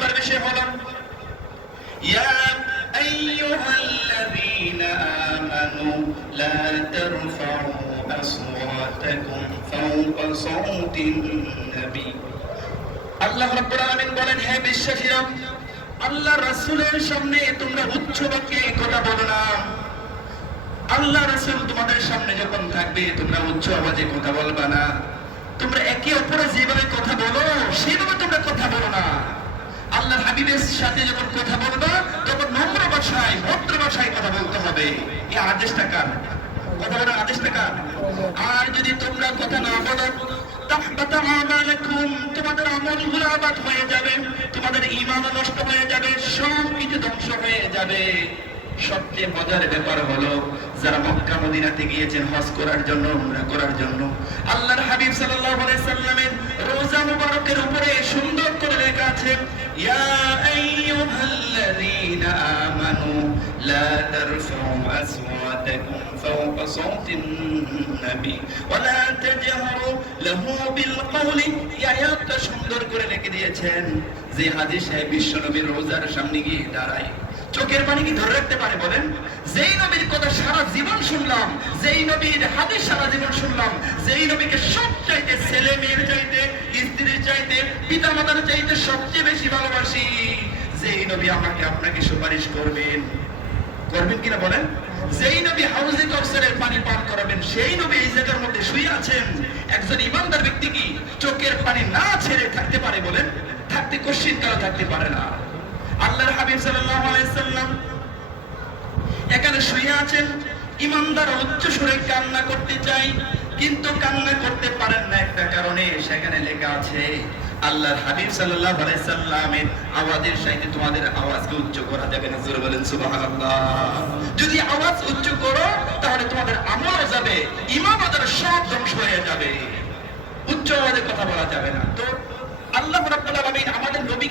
নম্বর বিষয় হলো يا أيها الذين آمنوا لا ترفعوا أصواتكم فوق صوت النبي আল্লাহ রাব্বুল আলামিন বলেন হে বিশ্বাসীরা আল্লাহ রাসূলের সামনে তোমরা উচ্চ বাক্যে কথা বলো না আল্লাহ রাসূল তোমাদের সামনে যখন থাকবে তোমরা উচ্চ আওয়াজে কথা বলবা না তোমরা একে অপরে যেভাবে কথা বলো সেভাবে তোমরা কথা বলো না আল্লাহ হাবিবের সাথে যখন কথা বলবা, তখন নম্র ভাষায়, ভদ্র ভাষায় কথা বলতে হবে। এই আদেশটা কার? কথা বলার আদেশটা কার? আর যদি তোমরা কথা না বলো তোমাদের হয়ে যাবে, তোমাদের ঈমান নষ্ট হয়ে যাবে সব কিছু ধ্বংস হয়ে যাবে। সবচেয়ে মজার ব্যাপার হলো, যারা মক্কা মদিনাতে গিয়েছেন, হজ করার জন্য করার জন্য, আল্লাহর হাবিব সাল্লাল্লাহু আলাইহি সাল্লামের রোজা মুবারকের উপরে সুন্দর করে লেখা আছে أيها الذين آمنوا لا ترفعوا أصواتكم فوق صوت النبي ولا تجهروا له بالقول يا يا সুন্দর করে লিখে দিয়েছেন যে হাদিসে বিশ্ব নবীর রোজার সামনে গিয়ে দাঁড়ায় চোখের পানি কি ধরে রাখতে পারে বলেন? যেই নবীর কথা সারা জীবন শুনলাম, যেই নবীর হাদিস সারা জীবন শুনলাম, যেই নবীকে সব চাইতে ছেলে মেয়ের চাইতে, স্ত্রীর চাইতে পিতা মাতার চাইতে সবচেয়ে বেশি ভালোবাসি, যেই নবী আমাকে আপনাকে সুপারিশ করবেন। করবেন কিনা বলেন? যেই নবী হাউজে কৌসারের পানি পান করাবেন, সেই নবী এই জায়গার মধ্যে শুয়ে আছেন। একজন ইমানদার ব্যক্তি কি চোখের পানি না ছেড়ে থাকতে পারে বলেন? থাকতে কশ্চিন কালো থাকতে পারে না? আল্লাহর হাবিব সাল্লাল্লাহু আলাইহি সাল্লাম এখানে শুয়ে আছেন। ইমানদার উচ্চ সুরে কান্না করতে চাই কিন্তু কান্না করতে পারেন না একটা কারণে, সেখানে লেখা আছে, আল্লাহর হাবিব সাল্লাল্লাহু আলাইহি সাল্লামের আওয়াজের সাথে তোমাদের আওয়াজকে উচ্চ করা যাবে না। জোরে বলেন, সুবহানাল্লাহ। যদি আওয়াজ উচ্চ করো, তাহলে তোমাদের আমলও যাবে, ইমামতের সব ধ্বংস হয়ে যাবে। উচ্চ আওয়াজে কথা বলা যাবে না। তো আল্লাহ রাব্বুল আলামিন আমাদের নবীকে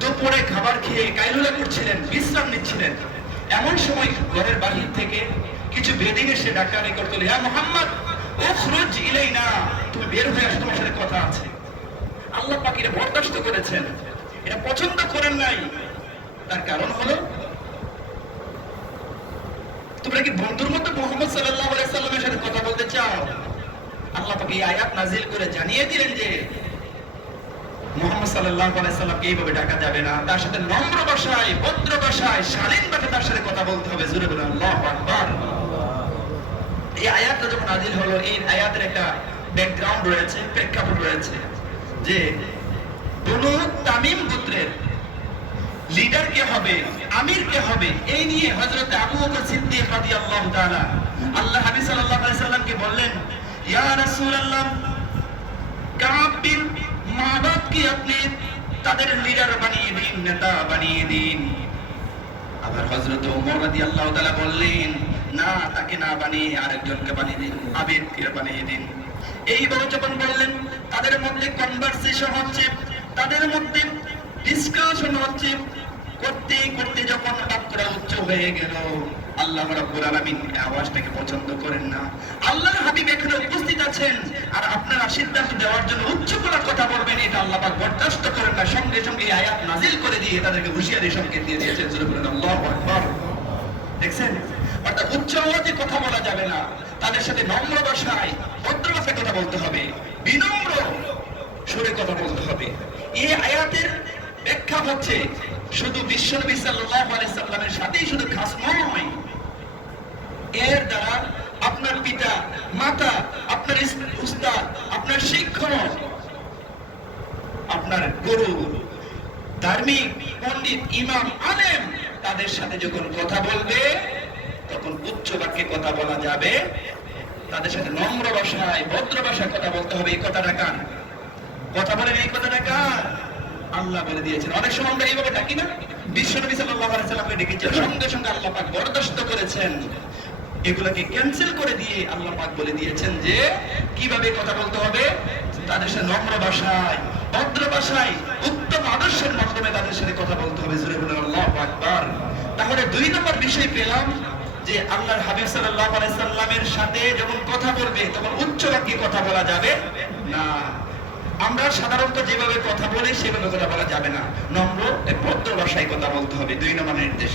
দুপুরে খাবার খেয়ে কাইলুলা করছিলেন, বিশ্রাম নিচ্ছিলেন। এমন সময় ঘরের বাহির থেকে কিছু বেদি এসে ডাক্তার করতে ইয়া সুরজ ইলেই না তুমি বের হয়ে আসো, তোমার সাথে কথা আছে। আল্লাহ পাক বরদাস্ত করেছেন। এটা পছন্দ করেন নাই। তার কারণ হলো, তোমরা কি বন্ধুর মতো মোহাম্মদ আলাইহি সাল্লামের সাথে কথা বলতে চাও? আল্লাহ এই আয়াত নাজিল করে জানিয়ে দিলেন যে, মোহাম্মদ সাল্লামকে এইভাবে ডাকা যাবে না। তার সাথে নম্র ভাষায়, ভদ্র ভাষায়, শালীন তার সাথে কথা বলতে হবে। জোরে বলে আল্লাহু আকবার। এই আয়াতটা যখন নাজিল হলো, এই আয়াতের একটা ব্যাকগ্রাউন্ড রয়েছে, প্রেক্ষাপট রয়েছে। যে বনু তামিম গোত্রের লিডার কে হবে, আমির কে হবে, এই নিয়ে হযরত আবু বকর সিদ্দিক রাদিয়াল্লাহু তাআলা আল্লাহ হাবিব সাল্লাল্লাহু আলাইহি সাল্লামকে বললেন, ইয়া রাসূলুল্লাহ, কাব বিন মাবাদকে আপনি তাদের লিডার বানিয়ে দিন, নেতা বানিয়ে দিন? আবার হযরত ওমর রাদিয়াল্লাহু তাআলা বললেন, না, তাকে না বানিয়ে আরেকজনকে বানিয়ে দিন আবিদকে বানিয়ে দিন। এইভাবে যখন বললেন, তাদের মধ্যে কনভারসেশন হচ্ছে, তাদের মধ্যে ডিসকাশন হচ্ছে করতে করতে যখন মাত্রা উচ্চ হয়ে গেল, আল্লাহ রাব্বুল আলামিন আওয়াজটাকে পছন্দ করেন না। আল্লাহর হাবিব এখানে উপস্থিত আছেন, আর আপনারা সিদ্ধান্ত দেওয়ার জন্য উচ্চ করে কথা বলবেন, এটা আল্লাহ পাক বরদাস্ত করেন না। সঙ্গে সঙ্গে এই আয়াত নাজিল করে দিয়ে তাদেরকে হুঁশিয়ারি সংকেত দিয়ে দিয়েছেন। জোরে বলেন, আল্লাহু দেখছেন? অর্থাৎ উচ্চ আওয়াজে কথা বলা যাবে না। তাদের সাথে নম্র বাসায় ভদ্র ভাষায় কথা বলতে হবে। বিনম্র সুরে কথা বলতে হবে। এই আয়াতের ব্যাখ্যা হচ্ছে, শুধু বিশ্বনবী সাল্লাল্লাহু আলাইহি সাল্লামের সাথেই শুধু খাস নয়। এর দ্বারা আপনার পিতা, মাতা, আপনার উস্তাদ, আপনার শিক্ষক, আপনার গুরু, ধার্মিক, পণ্ডিত, ইমাম, আলেম তাদের সাথে যখন কথা বলবে তখন উচ্চ বাক্যে কথা বলা যাবে, তাদের সাথে নম্র ভাষায়, ভদ্র ভাষায় কথা বলতে হবে। এই কথাটা কান কথা বলেন, এই কথাটা কার? আল্লাহ বলে দিয়েছেন। অনেক সময় আমরা এইভাবে ডাকি না। বিশ্বনবী আলাইহি ডেকেছেন। সঙ্গে সঙ্গে আল্লাহ পাক বরদাস্ত করেছেন। এগুলাকে ক্যান্সেল করে দিয়ে আল্লাহ পাক বলে দিয়েছেন যে, কীভাবে কথা বলতে হবে? তাদের সাথে নম্র ভাষায়, ভদ্র ভাষায়, উত্তম আদর্শের মাধ্যমে তাদের সাথে কথা বলতে হবে। বলে আল্লাহু তাহলে দুই নম্বর বিষয় পেলাম। যে আল্লাহর হাবিব সাল্লাল্লাহু আলাইহি সাল্লামের সাথে যখন কথা বলবে, তখন উচ্চ বাক্যে কথা বলা যাবে? না। আমরা সাধারণত যেভাবে কথা বলি, সেভাবে কথা বলা যাবে না। নম্র ভদ্র ভাষায় কথা বলতে হবে। দুই নম্বর নির্দেশ।